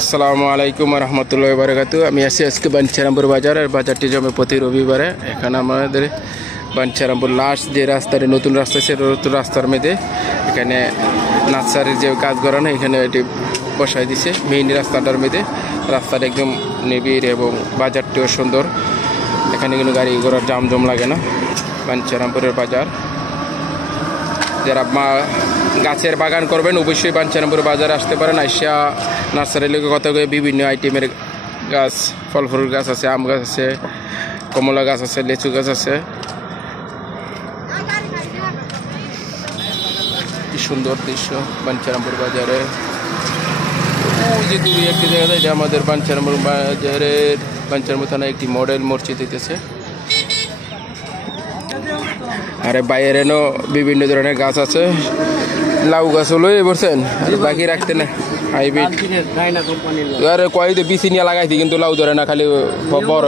আসসালামু আলাইকুম রহমতুল্লাহি ওয়া বারাকাতুহু। আমি আছি আজকে বাঞ্ছারামপুর বাজার। আর বাজারটি জমে প্রতি রবিবারে। এখানে আমাদের বাঞ্ছারামপুর লাস্ট যে রাস্তাটি নতুন রাস্তা, সে নতুন রাস্তার মধ্যে এখানে নার্সারির যে কাজ করানো, এখানে এটি বসাই দিছে মেইন রাস্তাটার মধ্যে। রাস্তাটা একদম নিবিড় এবং বাজারটিও সুন্দর। এখানে কোনো গাড়ি ঘোড়ার জামজম লাগে না। বাঞ্ছারামপুরের বাজার, যারা গাছের বাগান করবেন অবশ্যই বাঞ্ছারামপুর বাজারে আসতে পারেন। আইসা নার্সারির লোকের কথা কয়ে বিভিন্ন আইটেমের গাছ, ফল ফুল গাছ আছে, আম গাছ আছে, কমলা গাছ আছে, লিচু গাছ আছে। কি সুন্দর দৃশ্য বাঞ্ছারামপুর বাজারে। ওই যে দূরে একটি জায়গা, এটা আমাদের বাঞ্ছারামপুর বাজারের বাঞ্ছারামপুর থানায় একটি মডেল মসজিদ হইতেছে। আরে বাইরেও বিভিন্ন ধরনের গাছ আছে। লাউ গাছ হলো বলছেন, আর বাকি রাখতে না হাইব্রিড। আরে কয়েকদিন বিচি নিয়ে লাগাইছি, কিন্তু লাউ ধরে না, খালি বড়।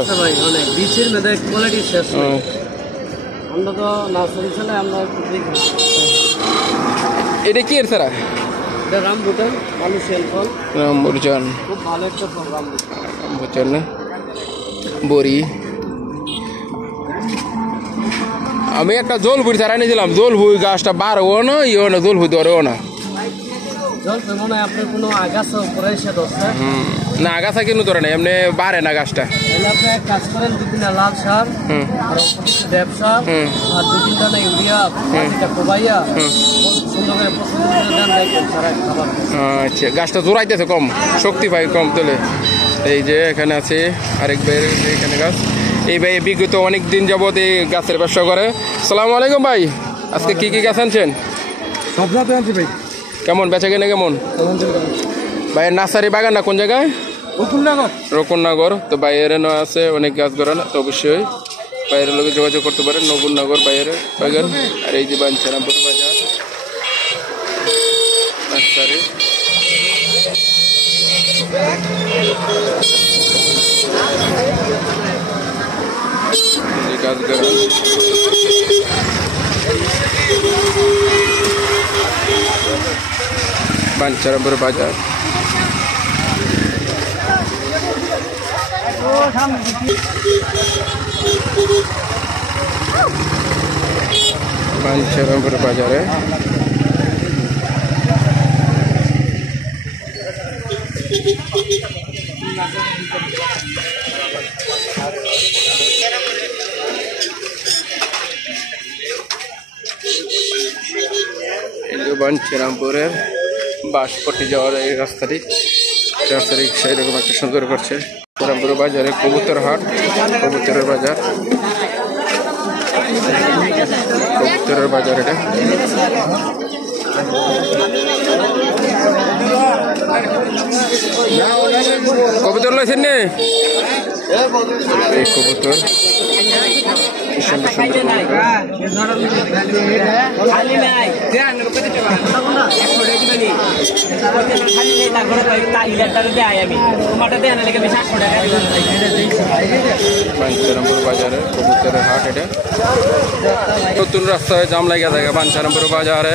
এটা কি এর সারা? রামবুটান না বড়ি। আমি একটা জলপুরি ছাড়া নিয়েছিলাম, জলপুরি গাছটা বাড়বো না, ইও না, জলপুরি ধরেও না। না আগাছা কিন্তু ধরে না, এমনি বাড়ে না গাছটা। আচ্ছা, গাছটা জোড়াইতেছে কম, শক্তি পাই কম তোলে। এই যে এখানে আছে আরেক ভাইয়ের এখানে গাছ। এই ভাই বিগত অনেক দিন যাবত এই গাছের ব্যবসা করে। আসসালামু আলাইকুম ভাই, আজকে কি কি গাছ আনছেন? ভাই কেমন বেচা কেনা কেমন? ভাইয়ের নার্সারি বাগান না কোন জায়গায়? রকুননগর। তো বাইরে আছে অনেক গাছ গড়ানো, তো অবশ্যই বাইরের লোকে যোগাযোগ করতে পারেন। নবুননগর বাইরে বাগান। আর এই যে বাঞ্ছারামপুর বাজার নার্সারি। গাছ গড়ান বাঞ্ছারামপুর বাজার। বাঞ্ছারামপুর বাজারে বাঞ্ছারামপুরের বাঁশপট্টি যাওয়ার এই রাস্তাটি সেরকম একটা সুন্দর করছে। রামপুর বাজারে কবুতর হাট, কবুতরের বাজার, কবুতরের বাজার। এটা কবুতর লাইছেন নে, এই কবুতর সুন্দর সুন্দর। বাঞ্ছারামপুর বাজারে কবুতরের হাট। এটা নতুন রাস্তায় জাম লাগিয়ে থাকে বাঞ্ছারামপুর বাজারে।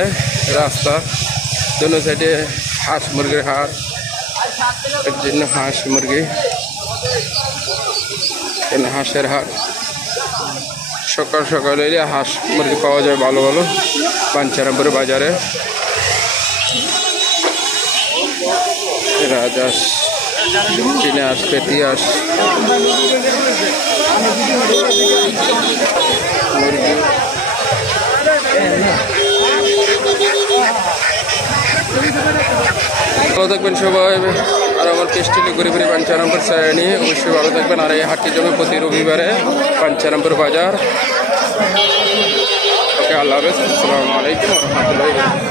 রাস্তা দুনো সাইডে হাঁস মুরগির হাট, এর জন্য হাঁস মুরগি, হাঁসের হাট। সকাল সকাল এলে হাঁস মুরগি পাওয়া যায় ভালো ভালো বাঞ্ছারামপুর বাজারে। রাজহাঁস, চীনা হাঁস, পেটি হাঁস, মুরগি। ভালো থাকবেন সবাই। আর আমার পেস্টিলি ঘুরে ঘুরে বাঞ্ছারামপুর নিয়ে অবশ্যই ভালো থাকবেন। আর এই হাটটি জমে প্রতি রবিবারে বাঞ্ছারামপুর বাজার। ওকে, আল্লাহ হাফেজ। আসসালামু আলাইকুম রহমতুল্লাহ।